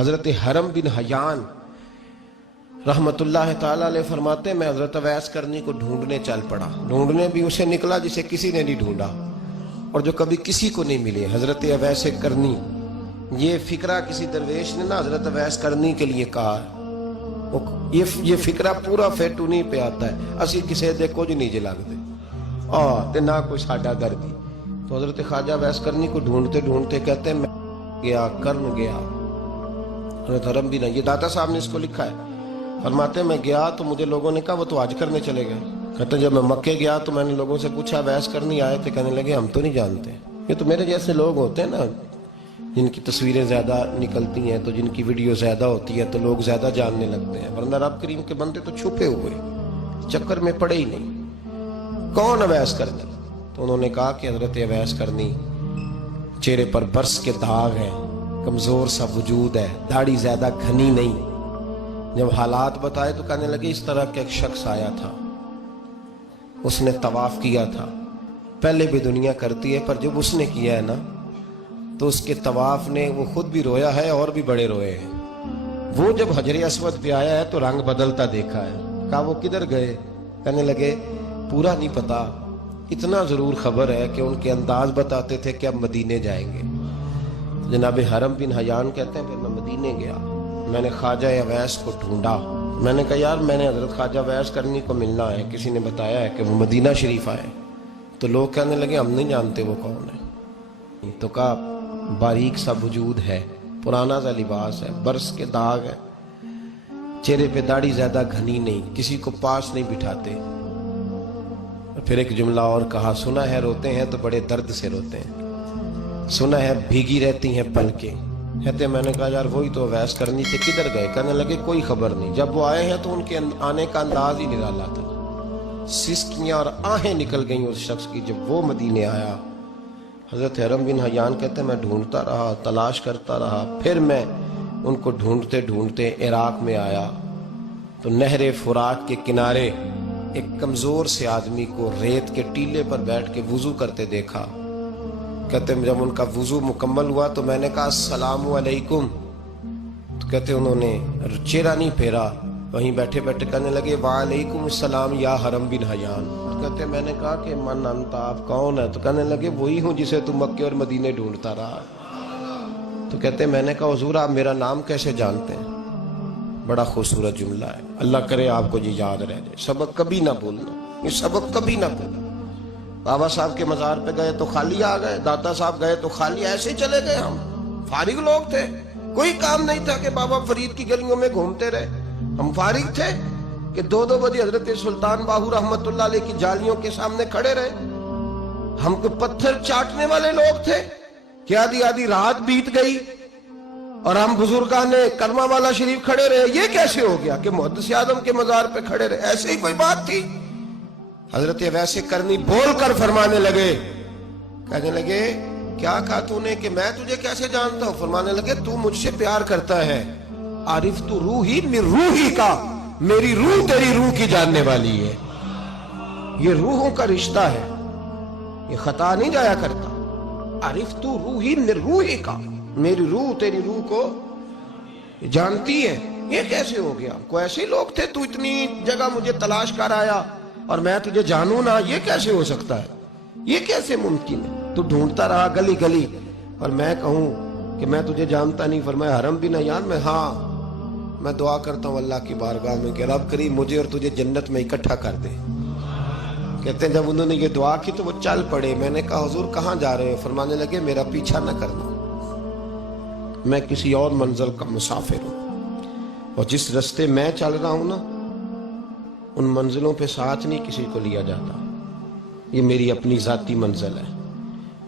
حضرت حرم بن حیان رحمت اللہ تعالیٰ علیہ فرماتے ہیں میں حضرت اویس کرنی کو ڈھونڈنے چل پڑا. ڈھونڈنے بھی اسے نکلا جسے کسی نے نہیں ڈھونڈا اور جو کبھی کسی کو نہیں ملے. حضرت اویس کرنی، یہ فکرہ کسی درویش نے نا حضرت اویس کرنی کے لیے کہا. یہ فکرہ پورا فیٹو نہیں پہ آتا ہے. اسی کسی دے کچھ نہیں جے لگ دے تے نہ کوئی ساڈا دردی. تو حضرت خواجہ اویس کرنی کو ڈھونڈتے ڈھونڈتے کہتے ہیں میں گیا کرن گیا. حضرت حرم بھی نہیں، یہ داتا صاحب نے اس کو لکھا ہے. فرماتے ہیں میں گیا تو مجھے لوگوں نے کہا وہ تو حج کرنے چلے گئے. کہتے ہیں جب میں مکے گیا تو میں نے لوگوں سے پوچھا اویس کرنی آئے تھے؟ کہنے لگے ہم تو نہیں جانتے. یہ تو میرے جیسے لوگ ہوتے ہیں نا جن کی تصویریں زیادہ نکلتی ہیں تو جن کی ویڈیو زیادہ ہوتی ہے تو لوگ زیادہ جاننے لگتے ہیں، ورنہ رب کریم کے بندے تو چھپے ہوئے چکر میں پڑے ہی نہیں. کون اویس کرنی؟ تو انہوں نے کہا کہ حضرت اویس کرنی، چہرے پر برس کے داغ ہیں، کمزور سا وجود ہے، داڑھی زیادہ گھنی نہیں. جب حالات بتائے تو کہنے لگے اس طرح کا ایک شخص آیا تھا، اس نے طواف کیا تھا. پہلے بھی دنیا کرتی ہے پر جب اس نے کیا ہے نا تو اس کے طواف نے وہ خود بھی رویا ہے اور بھی بڑے روئے ہیں. وہ جب حجر اسود پہ آیا ہے تو رنگ بدلتا دیکھا ہے. کہا وہ کدھر گئے؟ کہنے لگے پورا نہیں پتا، اتنا ضرور خبر ہے کہ ان کے انداز بتاتے تھے کہ اب مدینے جائیں گے. جناب حرم بن حیان کہتے ہیں پھر میں مدینے گیا. میں نے خواجہ اویس کو ڈھونڈا. میں نے کہا یار میں نے حضرت خواجہ اویس کرنی کو ملنا ہے. کسی نے بتایا ہے کہ وہ مدینہ شریف آئے. تو لوگ کہنے لگے ہم نہیں جانتے وہ کون ہے. تو کہا باریک سا وجود ہے، پرانا سا لباس ہے، برس کے داغ ہے، چہرے پہ داڑھی زیادہ گھنی نہیں، کسی کو پاس نہیں بٹھاتے. پھر ایک جملہ اور کہا سنا ہے روتے ہیں تو بڑے درد سے روتے ہیں، سنا ہے بھیگی رہتی ہیں پلکیں. کہتے میں نے کہا یار وہی تو اویس کرنی تھے، کدھر گئے؟ کہنے لگے کوئی خبر نہیں. جب وہ آئے ہیں تو ان کے آنے کا انداز ہی نرالا تھا. سسکیاں اور آہیں نکل گئیں اس شخص کی جب وہ مدینے آیا. حضرت حرم بن حیان کہتے ہیں میں ڈھونڈتا رہا، تلاش کرتا رہا. پھر میں ان کو ڈھونڈتے ڈھونڈتے عراق میں آیا تو نہر فرات کے کنارے ایک کمزور سے آدمی کو ریت کے ٹیلے پر بیٹھ کے وضو کرتے دیکھا. کہتے ہیں جب ان کا وضو مکمل ہوا تو میں نے کہا السلام علیکم. تو کہتے انہوں نے چہرہ نہیں پھیرا، وہیں بیٹھے بیٹھے کہنے لگے وعلیکم السلام یا حرم بن حیان. تو کہتے میں نے کہا کہ من انت، آپ کون ہے؟ تو کہنے لگے وہی ہوں جسے تم مکے اور مدینے ڈھونڈتا رہا. تو کہتے میں نے کہا حضور آپ میرا نام کیسے جانتے ہیں؟ بڑا خوبصورت جملہ ہے، اللہ کرے آپ کو یہ یاد رہ جائے. سبق کبھی نہ بھولنا، یہ سبق کبھی نہ بھولنا. بابا صاحب کے مزار پہ گئے تو خالی آ گئے، داتا صاحب گئے تو خالی ایسے ہی چلے گئے. ہم فارغ لوگ تھے، کوئی کام نہیں تھا کہ بابا فرید کی گلیوں میں گھومتے رہے. ہم فارغ تھے کہ 2 بجے حضرت سلطان باہو رحمت اللہ علیہ کی جالیوں کے سامنے کھڑے رہے. ہم کو پتھر چاٹنے والے لوگ تھے کہ آدھی رات بیت گئی اور ہم بزرگان کرما والا شریف کھڑے رہے. یہ کیسے ہو گیا کہ محدث اعظم کے مزار پہ کھڑے رہے؟ ایسے ہی کوئی بات تھی؟ حضرت اویس کرنی بول کر فرمانے لگے، کہنے لگے کیا کہا تو نے کہ میں تجھے کیسے جانتا ہوں؟ فرمانے لگے تو مجھ سے پیار کرتا ہے. عارف تو روحی من روحی کا، میری روح تیری روح کی جاننے والی ہے. یہ روحوں کا رشتہ ہے، یہ خطا نہیں جایا کرتا. عارف تو روحی من روحی کا، میری روح تیری روح کو جانتی ہے. یہ کیسے ہو گیا؟ کوئی ایسے لوگ تھے تو اتنی جگہ مجھے تلاش کر آیا اور میں تجھے جانوں نہ؟ یہ کیسے ہو سکتا ہے؟ یہ کیسے ممکن ہے؟ تو ڈھونڈتا رہا گلی گلی اور میں کہوں کہ میں تجھے جانتا نہیں. فرمایا حرم بن حیان میں ہاں میں دعا کرتا ہوں اللہ کی بارگاہ میں کہ رب کریم مجھے اور تجھے جنت میں اکٹھا کر دے. کہتے ہیں جب انہوں نے یہ دعا کی تو وہ چل پڑے. میں نے کہا حضور کہاں جا رہے ہیں؟ فرمانے لگے میرا پیچھا نہ کرنا، میں کسی اور منزل کا مسافر ہوں اور جس رستے میں چل رہا ہوں نا ان منزلوں پہ ساتھ نہیں کسی کو لیا جاتا. یہ میری اپنی ذاتی منزل ہے،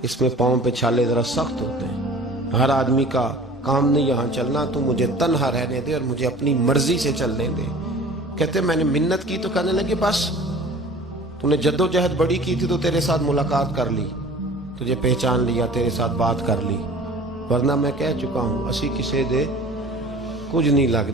اس میں پاؤں پہ چھالے ذرا سخت ہوتے ہیں. ہر آدمی کا کام نہیں یہاں چلنا، تو مجھے تنہا رہنے دے اور مجھے اپنی مرضی سے چلنے دے. کہتے میں نے منت کی تو کہنے لگے بس تو نے جد و جہد بڑی کی تھی تو تیرے ساتھ ملاقات کر لی، تجھے پہچان لیا، تیرے ساتھ بات کر لی، ورنہ میں کہہ چکا ہوں اسی کسے دے کچھ نہیں لگ